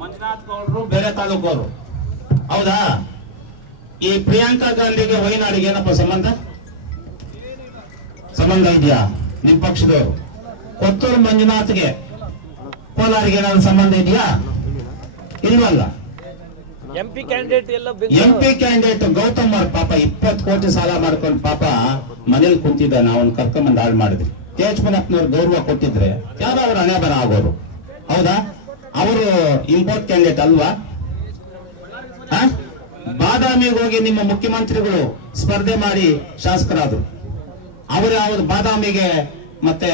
ಮಂಜುನಾಥ್ ಗೌಡರು ಬೇರೆ ತಾಲೂಕವರು. ಹೌದಾ? ಈ ಪ್ರಿಯಾಂಕಾ ಗಾಂಧಿಗೆ ವೈನಾಡಿಗೆ ಏನಪ್ಪ ಸಂಬಂಧ? ಸಂಬಂಧ ಇದೆಯಾ? ನಿಮ್ಮ ಪಕ್ಷದವರು. ಕೊತ್ತೂರು ಮಂಜುನಾಥ್ಗೆ ಕೋಲಾರಿಗೆ ಏನಾದ್ರು ಸಂಬಂಧ ಇದೆಯಾ? ಇಲ್ವಲ್ಲ? ಎಂಪಿ ಕ್ಯಾಂಡಿಡೇಟ್ ಎಲ್ಲ ಎಂ ಪಿ ಕ್ಯಾಂಡಿಡೇಟ್ ಗೌತಮ್ ಅವ್ರ ಪಾಪ ಇಪ್ಪತ್ತು ಕೋಟಿ ಸಾಲ ಮಾಡ್ಕೊಂಡು ಪಾಪ ಮನೇಲಿ ಕುಂತಿದ್ದ ನಾವು ಕರ್ಕೊಂಬಂದು ಹಾಳು ಮಾಡಿದ್ರಿ ತೇಜ್ ಮುನಪ್ಪನವ್ರು ಗೌರವ ಕೊಟ್ಟಿದ್ರೆ ಯಾರೋ ಅವ್ರ ಹಣೆ ಬರ ಆಗೋರು. ಹೌದಾ? ಅವರು ಇಂಪೋರ್ಟ್ ಕ್ಯಾಂಡಿಡೇಟ್ ಅಲ್ವಾ? ಬಾದಾಮಿಗೆ ಹೋಗಿ ನಿಮ್ಮ ಮುಖ್ಯಮಂತ್ರಿಗಳು ಸ್ಪರ್ಧೆ ಮಾಡಿ ಶಾಸಕರಾದ್ರು. ಅವರ ಅವ್ರ ಬಾದಾಮಿಗೆ ಮತ್ತೆ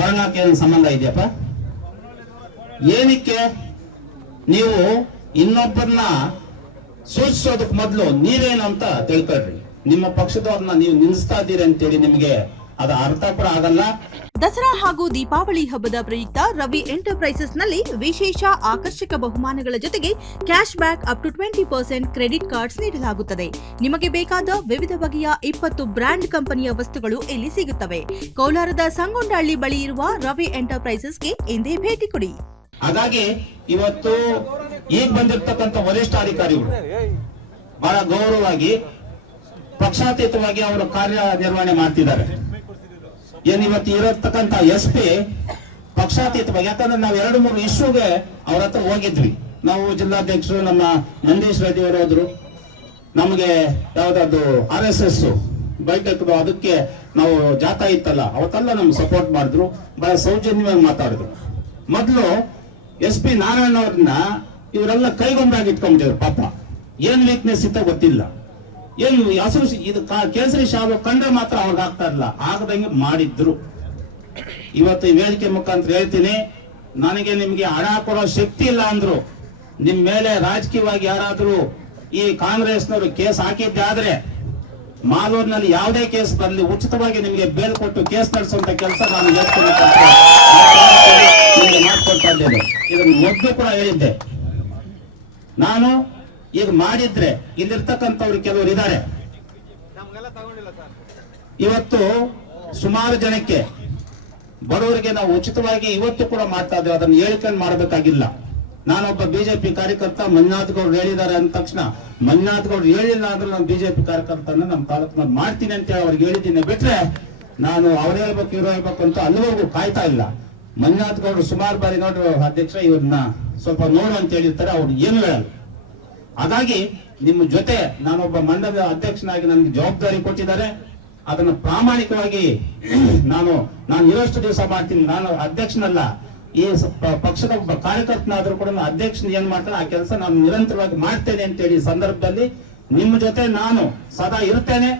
ವರ್ಣಕ್ಕೆ ಏನು ಸಂಬಂಧ ಇದೆಯಪ್ಪ? ಏನಕ್ಕೆ? ನೀವು ಇನ್ನೊಬ್ಬರನ್ನ ಸೂಚಿಸೋದಕ್ ಮೊದಲು ನೀವೇನು ಅಂತ ತಿಳ್ಕೊಳ್ರಿ. ನಿಮ್ಮ ಪಕ್ಷದವ್ರನ್ನ ನೀವು ನಿಲ್ಲಿಸ್ತಾ ಇದ್ದೀರಿ ಅಂತೇಳಿ ನಿಮಗೆ ಅದು ಅರ್ಥ ಕೂಡ ಆಗಲ್ಲ. ದಸರಾ ಹಾಗೂ ದೀಪಾವಳಿ ಹಬ್ಬದ ಪ್ರಯುಕ್ತ ರವಿ ಎಂಟರ್ಪ್ರೈಸಸ್ನಲ್ಲಿ ವಿಶೇಷ ಆಕರ್ಷಕ ಬಹುಮಾನಗಳ ಜೊತೆಗೆ cash back up to twenty percent credit cards ನೀಡಲಾಗುತ್ತದೆ. ನಿಮಗೆ ಬೇಕಾದ ವಿವಿಧ ಬಗೆಯ ಇಪ್ಪತ್ತು ಬ್ರ್ಯಾಂಡ್ ಕಂಪನಿಯ ವಸ್ತುಗಳು ಇಲ್ಲಿ ಸಿಗುತ್ತವೆ. ಕೋಲಾರದ ಸಂಗೊಂಡಹಳ್ಳಿ ಬಳಿ ಇರುವ ರವಿ ಎಂಟರ್ಪ್ರೈಸಸ್ಗೆ ಎಂದೇ ಭೇಟಿ ಕೊಡಿ. ಹಾಗಾಗಿ ಇವತ್ತು ಈಗ ಬಂದಿರತಕ್ಕಂಥ ವರಿಷ್ಠ ಅಧಿಕಾರಿಗಳು ಬಹಳ ಗೌರವವಾಗಿ, ಪಕ್ಷಾತೀತವಾಗಿ ಅವರು ಕಾರ್ಯನಿರ್ವಹಣೆ ಮಾಡ್ತಿದ್ದಾರೆ. ಏನ್ ಇವತ್ತು ಇರತಕ್ಕಂತ ಎಸ್ ಪಿ ಪಕ್ಷಾತೀತವಾಗಿ ಯಾಕಂದ್ರೆ ನಾವು ಎರಡು ಮೂರು ಇಶ್ಯೂಗೆ ಅವ್ರ ಹತ್ರ ಹೋಗಿದ್ವಿ. ನಾವು ಜಿಲ್ಲಾಧ್ಯಕ್ಷರು, ನಮ್ಮ ನಂದೀಶ್ ರೆಡ್ಡಿ ಹೋದ್ರು. ನಮಗೆ ಯಾವ್ದಾದ್ರು ಆರ್ ಎಸ್ ಎಸ್ ಬೈಟೆಕ್ ಅದಕ್ಕೆ ನಾವು ಜಾಥಾ ಇತ್ತಲ್ಲ, ಅವತ್ತೆಲ್ಲ ನಮ್ಗೆ ಸಪೋರ್ಟ್ ಮಾಡಿದ್ರು. ಬಹಳ ಸೌಜನ್ಯವಾಗಿ ಮಾತಾಡಿದ್ರು. ಮೊದಲು ಎಸ್ ಪಿ ನಾರಾಯಣ ಅವ್ರನ್ನ ಇವರೆಲ್ಲ ಕೈಗೊಂಬಾಗಿ ಇಟ್ಕೊಂಡಿದ್ರು ಪಾಪ. ಏನ್ ವೀಕ್ನೆಸ್ ಇತ್ತ ಗೊತ್ತಿಲ್ಲ. ಏನು ಹಸಿರು ಇದು ಕೇಸರಿ ಶಾಲು ಕಂಡ್ರೆ ಮಾತ್ರ ಅವ್ರಿಗೆ ಆಗ್ತಾ ಇರಲಿಲ್ಲ. ಆಗದಂಗೆ ಮಾಡಿದ್ರು. ಇವತ್ತು ವೇದಿಕೆ ಮುಖಾಂತರ ಹೇಳ್ತೀನಿ. ನನಗೆ ನಿಮ್ಗೆ ಹಣ ಕೊಡೋ ಶಕ್ತಿ ಇಲ್ಲ ಅಂದ್ರು. ನಿಮ್ ಮೇಲೆ ರಾಜಕೀಯವಾಗಿ ಯಾರಾದ್ರೂ ಈ ಕಾಂಗ್ರೆಸ್ನವರು ಕೇಸ್ ಹಾಕಿದ್ದೆ ಆದ್ರೆ ಮಾಲೂರಿನಲ್ಲಿ ಯಾವುದೇ ಕೇಸ್ ಬರಲಿ, ಉಚಿತವಾಗಿ ನಿಮಗೆ ಬೇಲ್ ಕೊಟ್ಟು ಕೇಸ್ ನಡೆಸುವಂತ ಕೆಲಸ ನಾನು ಹೇಳ್ತೀನಿ ಇದನ್ನ ಮೊದಲು ಕೂಡ ಹೇಳಿದ್ದೆ. ನಾನು ಈಗ ಮಾಡಿದ್ರೆ ಇಲ್ಲಿರ್ತಕ್ಕಂಥವ್ರು ಕೆಲವರು ಇದ್ದಾರೆ. ಇವತ್ತು ಸುಮಾರು ಜನಕ್ಕೆ ಬಡವರಿಗೆ ನಾವು ಉಚಿತವಾಗಿ ಇವತ್ತು ಕೂಡ ಮಾಡ್ತಾ ಇದ್ದೇವೆ. ಅದನ್ನು ಹೇಳ್ಕೊಂಡು ಮಾಡಬೇಕಾಗಿಲ್ಲ. ನಾನೊಬ್ಬ ಬಿಜೆಪಿ ಕಾರ್ಯಕರ್ತ ಮಂಜುನಾಥ್ ಗೌಡ್ರು ಹೇಳಿದ್ದಾರೆ ಅಂದ ತಕ್ಷಣ ಮಂಜುನಾಥ್ ಗೌಡ್ ಹೇಳಿಲ್ಲ ಅಂದ್ರೆ ನಾನು ಬಿಜೆಪಿ ಕಾರ್ಯಕರ್ತನ ನಮ್ಮ ತಾಲೂಕಿನಲ್ಲಿ ಮಾಡ್ತೀನಿ ಅಂತ ಹೇಳಿ ಅವ್ರಿಗೆ ಹೇಳಿದ್ದೀನಿ. ಬಿಟ್ರೆ ನಾನು ಅವ್ರು ಹೇಳ್ಬೇಕು ಇವ್ರು ಹೇಳ್ಬೇಕು ಅಂತ ಅಲ್ಲಿವರೆಗೂ ಕಾಯ್ತಾ ಇಲ್ಲ. ಮಂಜುನಾಥ್ ಗೌಡ್ರು ಸುಮಾರು ಬಾರಿ ನೋಡ್ರು ಅಧ್ಯಕ್ಷ ಇವ್ರನ್ನ ಸ್ವಲ್ಪ ನೋಡು ಅಂತ ಹೇಳಿರ್ತಾರೆ. ಅವ್ರು ಏನು ಹೇಳಲ್ಲ. ಹಾಗಾಗಿ ನಿಮ್ಮ ಜೊತೆ ನಾನೊಬ್ಬ ಮಂಡಲದ ಅಧ್ಯಕ್ಷನಾಗಿ ನನಗೆ ಜವಾಬ್ದಾರಿ ಕೊಟ್ಟಿದ್ದಾರೆ. ಅದನ್ನು ಪ್ರಾಮಾಣಿಕವಾಗಿ ನಾನು ನಾನು ಇರೋಷ್ಟು ದಿವಸ ಮಾಡ್ತೀನಿ. ನಾನು ಅಧ್ಯಕ್ಷನಲ್ಲ. ಈ ಪಕ್ಷದ ಒಬ್ಬ ಕಾರ್ಯಕರ್ತನಾದ್ರೂ ಕೂಡ ಅಧ್ಯಕ್ಷನ ಏನ್ ಮಾಡ್ತಾನೆ, ಆ ಕೆಲಸ ನಾನು ನಿರಂತರವಾಗಿ ಮಾಡ್ತೇನೆ ಅಂತ ಹೇಳಿ ಸಂದರ್ಭದಲ್ಲಿ ನಿಮ್ಮ ಜೊತೆ ನಾನು ಸದಾ ಇರ್ತೇನೆ